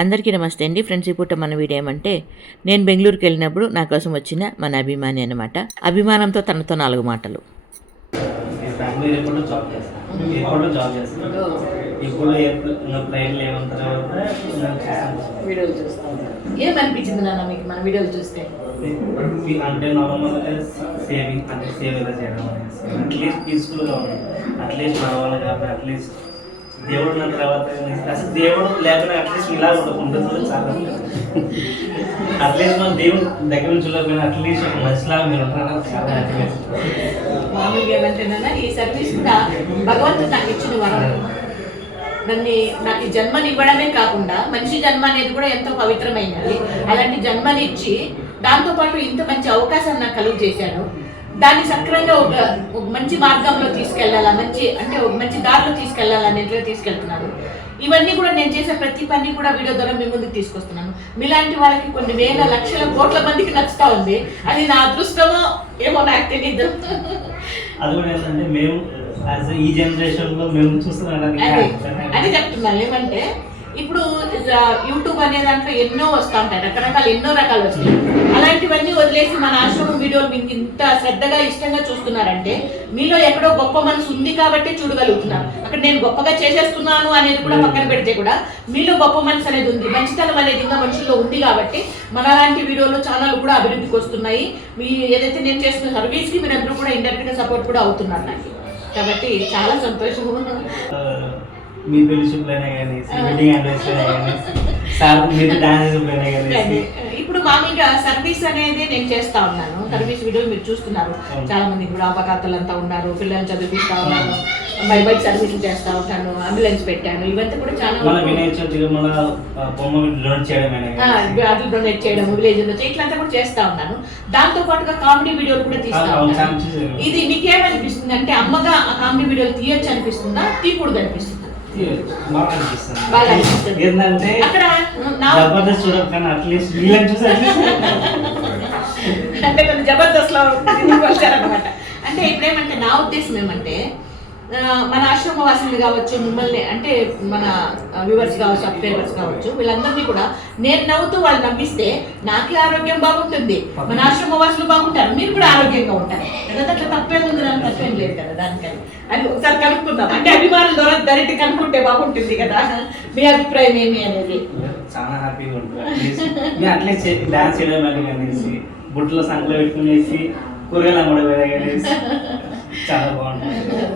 అందరికీ నమస్తే అండి ఫ్రెండ్స్. ఈ పూట మన వీడియో ఏమంటే నేను బెంగళూరుకి వెళ్ళినప్పుడు నా కోసం వచ్చిన మన అభిమాని అనమాట. అభిమానంతో తనతో 4 మాటలు. ఏమనిపించింది నాన్న మీకు మన వీడియోలు చూస్తే? అంటే నార్మల్గా సేవింగ్ అంటే సేవ్ ఎలా చేయడం అట్లీస్ట్ పీస్ఫుల్గా ఉంది. అట్లీస్ట్ మన వాళ్ళు కాబట్టి అట్లీస్ట్ దేవుడు ఉన్న తర్వాత అసలు దేవుడు లేకపోతే అట్లీస్ట్ ఇలా ఉంటుంది చాలా. అట్లీస్ట్ మనం దేవుడు దగ్గర నుంచి చూడకపోయినా అట్లీస్ట్ ఒక మనిషిలాగా మీరు ఉంటారు చాలా హ్యాపీగా. మామూలుగా ఏమంటేనా ఈ సర్వీస్ కూడా భగవంతుడు నాకు ఇచ్చిన వరం. నాకు ఈ జన్మని ఇవ్వడమే కాకుండా మనిషి జన్మ అనేది కూడా ఎంతో పవిత్రమైనది. అలాంటి జన్మనిచ్చి దాంతోపాటు ఇంత మంచి అవకాశాన్ని నాకు కలుగు చేశాను. దాన్ని సక్రమంగా ఒక మంచి మార్గంలో తీసుకెళ్లాలా, ఒక మంచి దారిలో తీసుకెళ్లాలనేట్లో తీసుకెళ్తున్నాను. ఇవన్నీ కూడా నేను చేసే ప్రతి పని కూడా వీడియో ద్వారా మీ ముందుకు తీసుకొస్తున్నాను. మీలాంటి వాళ్ళకి కొన్ని వేల లక్షల కోట్ల మందికి నచ్చుతా ఉంది. అది నా అదృష్టమో ఏమో నాకు తెలీదు. అది కూడా ఏంటంటే మేము ఈ జనరేషన్ లో మేము చూస్తున్నాం అది చెప్తున్నాను. ఏమంటే ఇప్పుడు యూట్యూబ్ అనే దాంట్లో ఎన్నో వస్తూ ఉంటాయి, ఎన్నో రకాలు వస్తాయి. అలాంటివన్నీ వదిలేసి మన ఆశ్రమం వీడియోలు మీకు ఇంత శ్రద్ధగా ఇష్టంగా చూస్తున్నారంటే మీలో ఎక్కడో గొప్ప మనసు ఉంది కాబట్టి చూడగలుగుతున్నారు. అక్కడ నేను గొప్పగా చేసేస్తున్నాను అనేది కూడా పక్కన పెడితే కూడా మీలో గొప్ప మనసు అనేది ఉంది, మంచితనం అనేది ఇంకా మనుషుల్లో ఉంది కాబట్టి మన లాంటి వీడియోలు ఛానల్ కూడా అభివృద్ధికి వస్తున్నాయి. మీ ఏదైతే నేను చేస్తున్న సర్వీస్కి మీరు అందరూ కూడా ఇండైరెక్ట్ గా సపోర్ట్ కూడా అవుతున్నారు నాకు. కాబట్టి చాలా సంతోషం. మీ పెళ్లి చూపులైనా కానీ వెడ్డింగ్ యానివర్సరీ కానీ సార్ మీరు డాన్స్ చూపులైనా కానీ ఇప్పుడు మామూలుగా సర్వీస్ అనేది నేను చేస్తా ఉన్నాను. సర్వీస్ వీడియోలు మీరు చూస్తున్నారు. చాలా మంది కూడా అవకాశాలు అంతా ఉన్నారు, పిల్లల్ని చదివిస్తా ఉన్నాను, బైక్ సర్వీసులు చేస్తా ఉంటాను, అంబులెన్స్ పెట్టాను. ఇవంతా కూడా చాలా అది డొనేట్ చేయడం విలేజ్ లో ఇట్లంతా కూడా చేస్తా ఉన్నాను. దాంతో పాటుగా కామెడీ వీడియోలు కూడా తీస్తా ఉన్నాను. ఇది మీకేమనిపిస్తుంది అంటే అమ్మగా ఆ కామెడీ వీడియోలు తీయొచ్చు అనిపిస్తుందా, తీయకూడదు అనిపిస్తుందా? ఏంటంటే జబర్దస్త్ చూడకపోయినా అట్లీస్ట్ వీళ్ళని చూసి అంటే కొన్ని జబర్దస్త్ లో వచ్చారనమాట. అంటే ఇప్పుడేమంటే నా ఉద్దేశం ఏమంటే మన ఆశ్రమ వాసులు కావచ్చు, మిమ్మల్ని అంటే మన వ్యూవర్స్ కావచ్చు, సబ్స్క్రైబర్స్ కావచ్చు, వీళ్ళందరినీ కూడా నేను నవ్వుతూ వాళ్ళు నవ్విస్తే నాకే ఆరోగ్యం బాగుంటుంది, మన ఆశ్రమ వాసులు బాగుంటారు, మీరు కూడా ఆరోగ్యంగా ఉంటారు కదా. అట్లా తప్పేం ఉంది, దాని తప్పేం లేదు కదా. దానికని అది ఒకసారి కనుక్కుందాం. అంటే అభిమానుల ద్వారా డైరెక్ట్ కనుక్కుంటే బాగుంటుంది కదా. మీ అభిప్రాయం ఏమి అనేది చాలా హ్యాపీగా ఉంటుంది. అట్లీస్ట్ డాన్స్ చేయడం అనేసి బుట్టలో సంకలో పెట్టుకునేసి కూరగాయలు అమ్మడం అనేసి చాలా బాగుంటుంది.